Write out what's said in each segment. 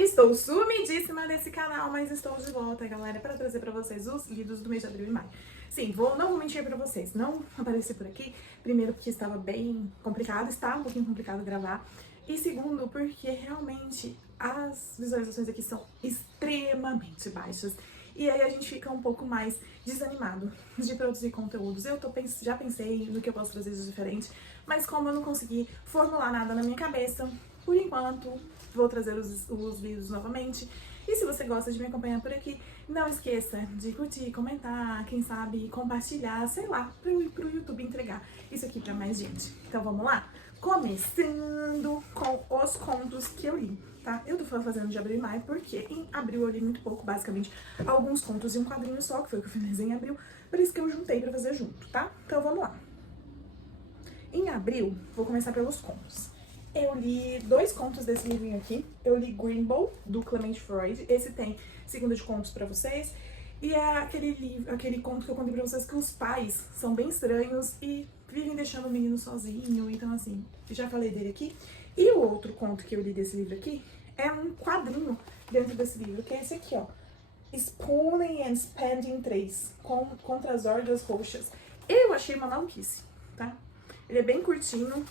Estou sumidíssima desse canal, mas estou de volta, galera, para trazer para vocês os livros do mês de abril e maio. Sim, não vou mentir para vocês, não apareci por aqui, primeiro porque estava bem complicado, está um pouquinho complicado gravar, e segundo porque realmente as visualizações aqui são extremamente baixas, e aí a gente fica um pouco mais desanimado de produzir conteúdos. Já pensei no que eu posso trazer de diferente, mas como eu não consegui formular nada na minha cabeça, por enquanto, vou trazer os vídeos novamente. E se você gosta de me acompanhar por aqui, não esqueça de curtir, comentar, quem sabe compartilhar, sei lá, pro YouTube entregar isso aqui pra mais gente. Então vamos lá? Começando com os contos que eu li, tá? Eu tô fazendo de abril e maio porque em abril eu li muito pouco, basicamente alguns contos e um quadrinho só, que foi o que eu finalizei em abril, por isso que eu juntei pra fazer junto, tá? Então vamos lá. Em abril, vou começar pelos contos. Eu li 2 contos desse livrinho aqui. Eu li Greenbow, do Clement Freud. Esse tem segunda de contos pra vocês. E é aquele conto que eu contei pra vocês que os pais são bem estranhos e vivem deixando o menino sozinho. Então, assim, já falei dele aqui. E o outro conto que eu li desse livro aqui é um quadrinho dentro desse livro, que é esse aqui, ó. Spooning and Spending 3, contra as Hordas Roxas. Eu achei uma maluquice, tá? Ele é bem curtinho.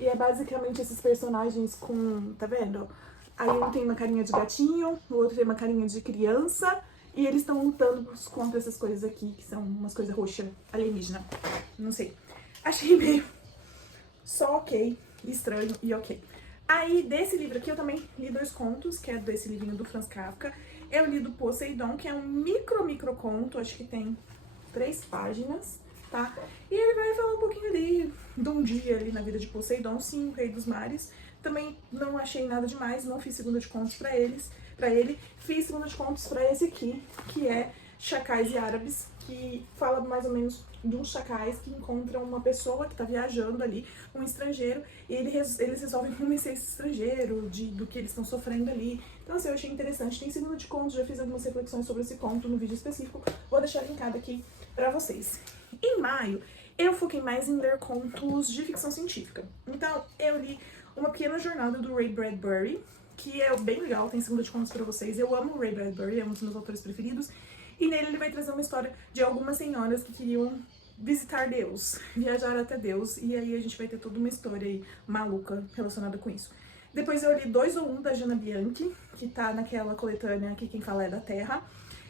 E é basicamente esses personagens com, tá vendo? Aí um tem uma carinha de gatinho, o outro tem uma carinha de criança, e eles estão lutando contra essas coisas aqui, que são umas coisas roxas, alienígena, não sei. Achei meio só ok, estranho e ok. Aí desse livro aqui eu também li 2 contos, que é desse livrinho do Franz Kafka. Eu li do Poseidon, que é um micro conto, acho que tem 3 páginas. Tá? E ele vai falar um pouquinho ali de um dia ali na vida de Poseidon, sim, o rei dos mares. Também não achei nada demais, não fiz segunda de contos pra ele. Fiz segunda de contos pra esse aqui, que é Chacais e Árabes, que fala mais ou menos de uns chacais que encontram uma pessoa que tá viajando ali, um estrangeiro, e eles resolvem convencer esse estrangeiro do que eles estão sofrendo ali. Então assim, eu achei interessante. Tem segunda de contos, já fiz algumas reflexões sobre esse conto no vídeo específico, vou deixar linkado aqui pra vocês. Em maio, eu foquei mais em ler contos de ficção científica. Então, eu li Uma Pequena Jornada do Ray Bradbury, que é bem legal, tem segunda de contos pra vocês. Eu amo o Ray Bradbury, é um dos meus autores preferidos. E nele ele vai trazer uma história de algumas senhoras que queriam visitar Deus, viajar até Deus. E aí a gente vai ter toda uma história aí maluca relacionada com isso. Depois eu li 2 ou 1 da Jana Bianchi, que tá naquela coletânea Aqui Quem Fala é da Terra.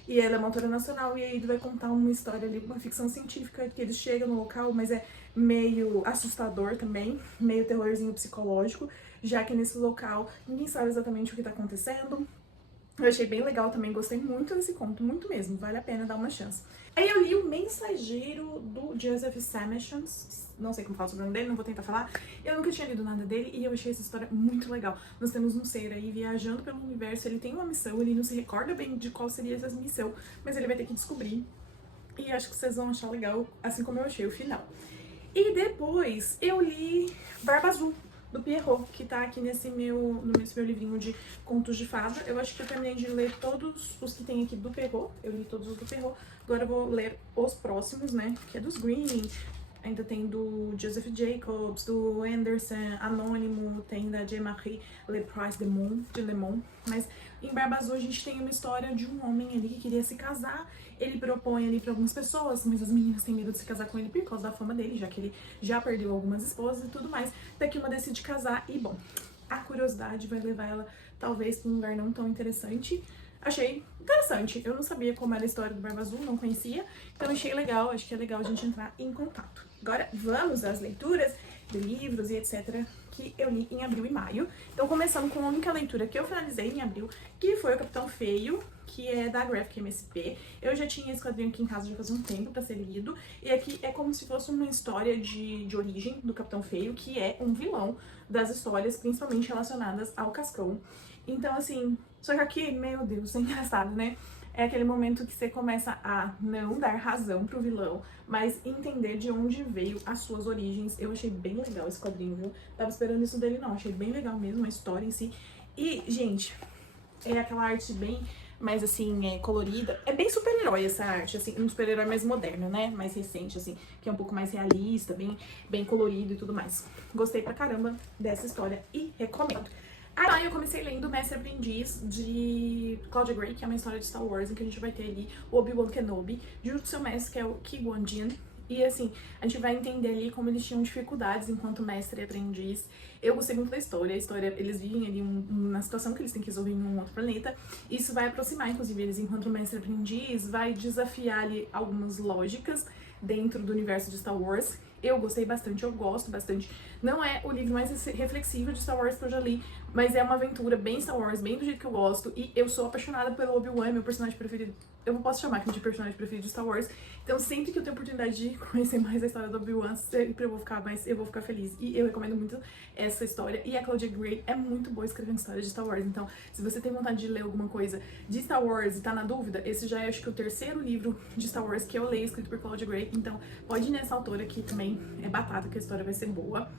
E ela é uma autora nacional, e aí ele vai contar uma história ali, uma ficção científica, que eles chegam no local, mas é meio assustador também, meio terrorzinho psicológico, já que nesse local ninguém sabe exatamente o que tá acontecendo. Eu achei bem legal também, gostei muito desse conto, muito mesmo, vale a pena dar uma chance. Aí eu li O Mensageiro do Joseph Samachons, não sei como fala sobre o nome dele, não vou tentar falar. Eu nunca tinha lido nada dele e eu achei essa história muito legal. Nós temos um ser aí viajando pelo universo, ele tem uma missão, ele não se recorda bem de qual seria essa missão, mas ele vai ter que descobrir. E acho que vocês vão achar legal, assim como eu achei o final. E depois eu li Barba Azul, do Pierrot, que tá aqui no meu livrinho de contos de fada. Eu acho que eu terminei de ler todos os que tem aqui do Pierrot, eu li todos os do Pierrot. Agora eu vou ler os próximos, né, que é dos Green, ainda tem do Joseph Jacobs, do Anderson, Anônimo, tem da Jean-Marie Le Price de Le Monde. Mas em Barba Azul a gente tem uma história de um homem ali que queria se casar. Ele propõe ali pra algumas pessoas, mas as meninas têm medo de se casar com ele por causa da fama dele, já que ele já perdeu algumas esposas e tudo mais. Até que uma decide casar e, bom, a curiosidade vai levar ela talvez pra um lugar não tão interessante. Achei interessante, eu não sabia como era a história do Barba Azul, não conhecia, então achei legal, acho que é legal a gente entrar em contato. Agora vamos às leituras de livros e etc. que eu li em abril e maio. Então começando com a única leitura que eu finalizei em abril, que foi o Capitão Feio, que é da Graphic MSP. Eu já tinha esse quadrinho aqui em casa já faz um tempo pra ser lido, e aqui é como se fosse uma história de origem do Capitão Feio, que é um vilão das histórias, principalmente relacionadas ao Cascão. Então assim, só que aqui, meu Deus, é engraçado, né? É aquele momento que você começa a não dar razão pro vilão, mas entender de onde veio as suas origens. Eu achei bem legal esse quadrinho, viu? Tava esperando isso dele não, achei bem legal mesmo a história em si. E, gente, é aquela arte bem mais assim, colorida. É bem super-herói essa arte, assim, um super-herói mais moderno, né? Mais recente, assim, que é um pouco mais realista, bem colorido e tudo mais. Gostei pra caramba dessa história e recomendo. Aí eu comecei lendo Mestre Aprendiz de Claudia Gray, que é uma história de Star Wars, em que a gente vai ter ali o Obi-Wan Kenobi, junto com seu mestre, que é o Qui-Gon Jinn. E assim, a gente vai entender ali como eles tinham dificuldades enquanto mestre e aprendiz. Eu gostei muito da história. A história, eles vivem ali uma situação que eles têm que resolver em um outro planeta. Isso vai aproximar, inclusive, eles enquanto mestre e aprendiz, vai desafiar ali algumas lógicas dentro do universo de Star Wars. Eu gostei bastante, eu gosto bastante. Não é o livro mais reflexivo de Star Wars que eu já li, mas é uma aventura bem Star Wars, bem do jeito que eu gosto. E eu sou apaixonada pelo Obi-Wan, meu personagem preferido. Eu não posso chamar aqui de personagem preferido de Star Wars. Então sempre que eu tenho a oportunidade de conhecer mais a história do Obi-Wan, sempre eu vou ficar feliz. E eu recomendo muito essa história. E a Claudia Gray é muito boa escrevendo histórias de Star Wars. Então, se você tem vontade de ler alguma coisa de Star Wars e tá na dúvida, esse já é, acho que, o terceiro livro de Star Wars que eu leio, escrito por Claudia Gray. Então, pode ir nessa autora que também é batata, que a história vai ser boa.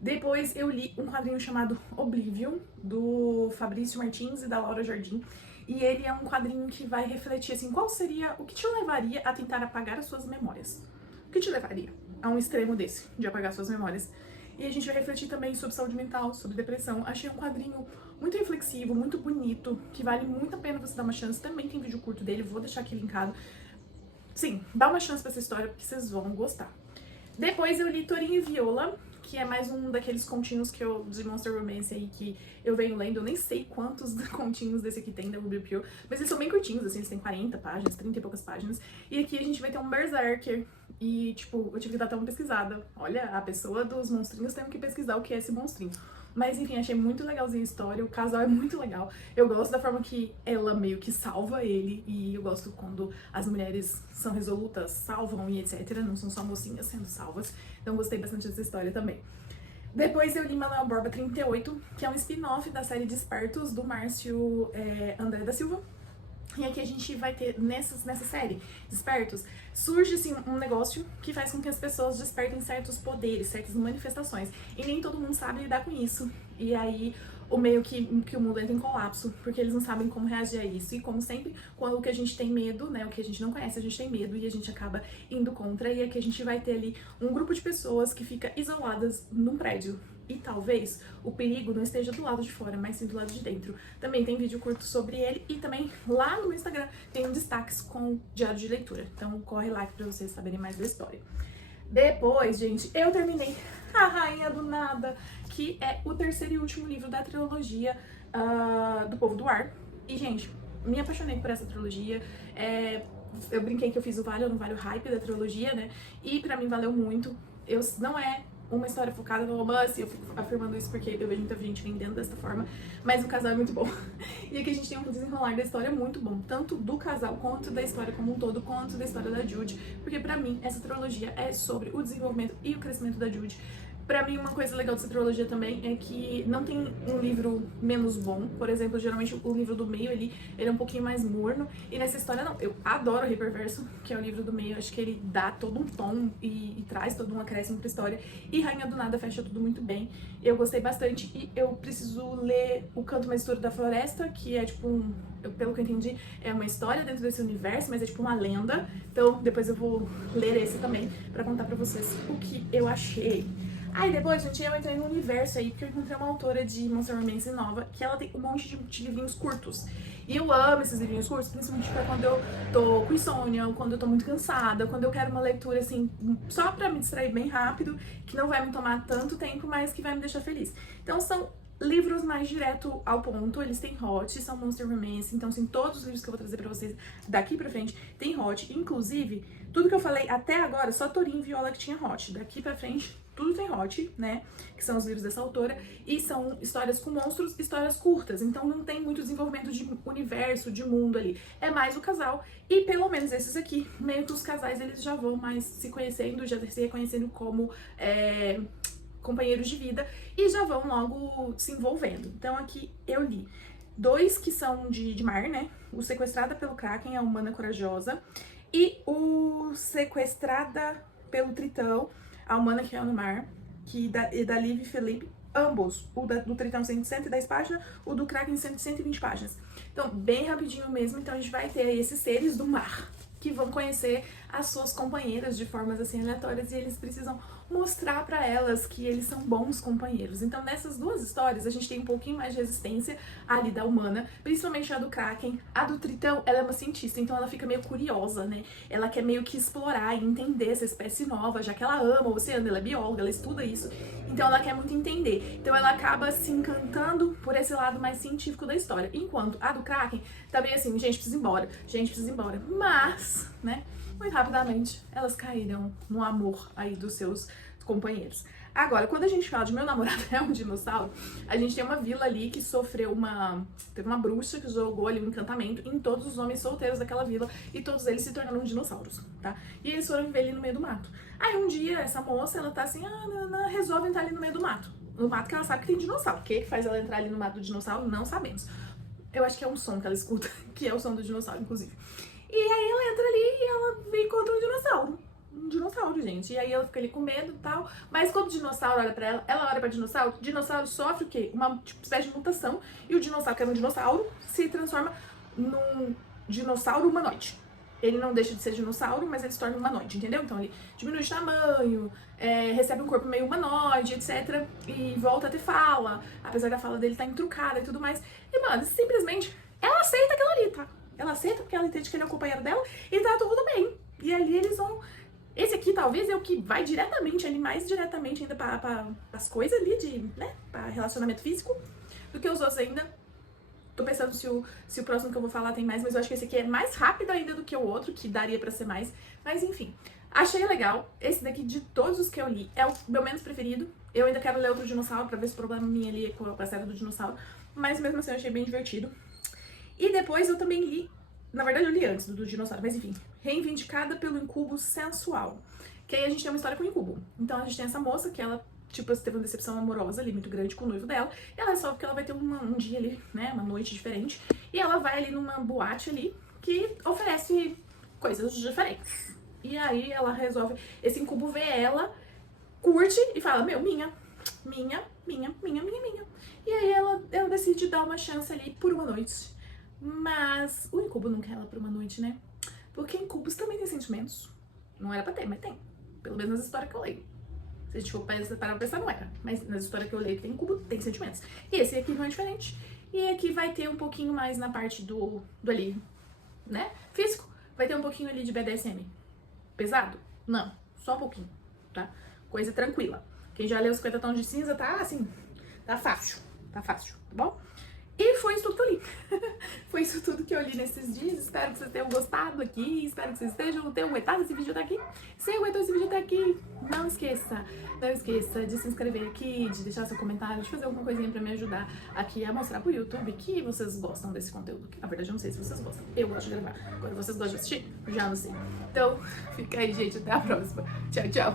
Depois eu li um quadrinho chamado Oblivion, do Fabrício Martins e da Laura Jardim. E ele é um quadrinho que vai refletir, assim, qual seria, o que te levaria a tentar apagar as suas memórias? O que te levaria a um extremo desse, de apagar suas memórias? E a gente vai refletir também sobre saúde mental, sobre depressão. Achei um quadrinho muito reflexivo, muito bonito, que vale muito a pena você dar uma chance. Também tem vídeo curto dele, vou deixar aqui linkado. Sim, dá uma chance pra essa história, porque vocês vão gostar. Depois eu li Torinho e Viola, que é mais um daqueles continhos que eu, de Monster Romance aí, que eu venho lendo. Eu nem sei quantos continhos desse aqui tem da Ruby Pure, mas eles são bem curtinhos, assim, eles têm 40 páginas, 30 e poucas páginas. E aqui a gente vai ter um Berserker, e, tipo, eu tive que dar até uma pesquisada. Olha, a pessoa dos monstrinhos tem que pesquisar o que é esse monstrinho. Mas enfim, achei muito legalzinha a história, o casal é muito legal. Eu gosto da forma que ela meio que salva ele, e eu gosto quando as mulheres são resolutas, salvam e etc. Não são só mocinhas sendo salvas. Então gostei bastante dessa história também. Depois eu li Manuel Borba 38, que é um spin-off da série Despertos, do Márcio André da Silva. E aqui a gente vai ter, nessa série, Despertos, surge assim um negócio que faz com que as pessoas despertem certos poderes, certas manifestações. E nem todo mundo sabe lidar com isso. E aí o meio que o mundo entra em colapso, porque eles não sabem como reagir a isso. E como sempre, quando o que a gente tem medo, né, o que a gente não conhece, a gente tem medo e a gente acaba indo contra. E aqui a gente vai ter ali um grupo de pessoas que fica isoladas num prédio. E talvez o perigo não esteja do lado de fora, mas sim do lado de dentro. Também tem vídeo curto sobre ele e também lá no Instagram tem um destaques com diário de leitura. Então corre lá pra vocês saberem mais da história. Depois, gente, eu terminei A Rainha do Nada, que é o terceiro e último livro da trilogia do Povo do Ar. E, gente, me apaixonei por essa trilogia. Eu brinquei que eu fiz o Vale ou não Vale o Hype da trilogia, né? E pra mim valeu muito. Não é uma história focada no romance, eu fico afirmando isso porque eu vejo muita gente vendendo dessa forma, mas o casal é muito bom. E aqui a gente tem um desenrolar da história muito bom, tanto do casal, quanto da história como um todo, quanto da história da Jude, porque pra mim essa trilogia é sobre o desenvolvimento e o crescimento da Jude. Pra mim, uma coisa legal dessa trilogia também é que não tem um livro menos bom. Por exemplo, geralmente o livro do meio ele é um pouquinho mais morno. E nessa história, não. Eu adoro o Reperverso, que é o livro do meio. Acho que ele dá todo um tom e traz todo um acréscimo pra história. E Rainha do Nada fecha tudo muito bem. Eu gostei bastante e eu preciso ler O Canto Mais Escuro da Floresta, que é tipo pelo que eu entendi, é uma história dentro desse universo, mas é tipo uma lenda. Então, depois eu vou ler esse também pra contar pra vocês o que eu achei. Aí depois, gente, eu entrei no universo aí, porque eu encontrei uma autora de Monster Romance nova, que ela tem um monte de livrinhos curtos. E eu amo esses livrinhos curtos, principalmente pra quando eu tô com insônia, ou quando eu tô muito cansada, quando eu quero uma leitura, assim, só pra me distrair bem rápido, que não vai me tomar tanto tempo, mas que vai me deixar feliz. Então são livros mais direto ao ponto, eles têm hot, são Monster Romance, então assim, todos os livros que eu vou trazer pra vocês daqui pra frente tem hot, inclusive, tudo que eu falei até agora, só Torinho e Viola que tinha hot, daqui pra frente tudo tem hot, né, que são os livros dessa autora, e são histórias com monstros, histórias curtas, então não tem muito desenvolvimento de universo, de mundo ali, é mais o casal, e pelo menos esses aqui, meio que os casais eles já vão mais se conhecendo, já se reconhecendo como companheiros de vida, e já vão logo se envolvendo. Então aqui eu li dois que são de mar, né, o Sequestrada pelo Kraken, a Humana Corajosa, e o Sequestrada pelo Tritão, a Humana que é no Mar, que da Liv e Felipe, ambos, o do Tritão 110 páginas, o do Kraken 120 páginas. Então, bem rapidinho mesmo, então a gente vai ter aí esses seres do mar, que vão conhecer as suas companheiras de formas assim aleatórias, e eles precisam mostrar pra elas que eles são bons companheiros. Então nessas duas histórias a gente tem um pouquinho mais de resistência ali da humana, principalmente a do Kraken. A do Tritão, ela é uma cientista, então ela fica meio curiosa, né? Ela quer meio que explorar e entender essa espécie nova, já que ela ama o oceano, ela é bióloga, ela estuda isso, então ela quer muito entender. Então ela acaba se encantando por esse lado mais científico da história. Enquanto a do Kraken tá bem assim, gente, precisa ir embora, gente, precisa ir embora. Mas, né, muito rapidamente elas caíram no amor aí dos seus companheiros. Agora, quando a gente fala de Meu Namorado é um Dinossauro, a gente tem uma vila ali que teve uma bruxa que jogou ali um encantamento em todos os homens solteiros daquela vila e todos eles se tornaram dinossauros, tá? E eles foram viver ali no meio do mato. Aí um dia, essa moça, ela tá assim, resolve entrar ali no meio do mato. No mato que ela sabe que tem dinossauro. O que faz ela entrar ali no mato do dinossauro, não sabemos. Eu acho que é um som que ela escuta, que é o som do dinossauro, inclusive. E aí ela entra ali e ela encontra um dinossauro. Um dinossauro, gente. E aí ela fica ali com medo e tal. Mas quando o dinossauro olha pra ela olha pra dinossauro, o dinossauro sofre o quê? Uma espécie de mutação. E o dinossauro, que era um dinossauro, se transforma num dinossauro humanoide. Ele não deixa de ser dinossauro, mas ele se torna humanoide, entendeu? Então ele diminui de tamanho, recebe um corpo meio humanoide, etc. E volta a ter fala, apesar da fala dele estar entrucada e tudo mais. E, mano, simplesmente, ela aceita aquilo ali, tá? Ela aceita porque ela entende que ele é o companheiro dela e tá tudo bem. E ali eles vão... Esse aqui talvez é o que vai diretamente ali, mais diretamente ainda para as coisas ali de, né, para relacionamento físico, do que os outros ainda. Tô pensando se o próximo que eu vou falar tem mais, mas eu acho que esse aqui é mais rápido ainda do que o outro, que daria pra ser mais. Mas enfim, achei legal. Esse daqui, de todos os que eu li, é o meu menos preferido. Eu ainda quero ler outro dinossauro pra ver se o problema minha ali é com a série do dinossauro. Mas mesmo assim eu achei bem divertido. E depois eu também li, na verdade eu li antes do dinossauro, mas enfim, Reivindicada pelo Incubo Sensual. Que aí a gente tem uma história com o incubo. Então a gente tem essa moça que ela, tipo, teve uma decepção amorosa ali muito grande com o noivo dela. E ela resolve que ela vai ter um dia ali, né, uma noite diferente. E ela vai ali numa boate ali que oferece coisas diferentes. E aí ela resolve, esse incubo vê ela, curte e fala, meu, minha. E aí ela decide dar uma chance ali por uma noite. Mas o incubo não quer ela por uma noite, né? Porque incubos também têm sentimentos. Não era pra ter, mas tem. Pelo menos nas histórias que eu leio. Se a gente for parar pra pensar, não era. Mas nas histórias que eu leio que tem incubo, tem sentimentos. E esse aqui não é diferente. E aqui vai ter um pouquinho mais na parte do ali, né? Físico. Vai ter um pouquinho ali de BDSM. Pesado? Não. Só um pouquinho, tá? Coisa tranquila. Quem já leu 50 Tons de Cinza tá assim, tá fácil, tá bom? E foi isso tudo que eu li. Foi isso tudo que eu li nesses dias. Espero que vocês tenham gostado aqui. Espero que vocês tenham aguentado esse vídeo até aqui. Se aguentou esse vídeo até aqui, não esqueça de se inscrever aqui, de deixar seu comentário, de fazer alguma coisinha pra me ajudar aqui a mostrar pro YouTube que vocês gostam desse conteúdo. Na verdade, eu não sei se vocês gostam. Eu gosto de gravar. Agora, vocês gostam de assistir? Já não sei. Então, fica aí, gente. Até a próxima. Tchau, tchau.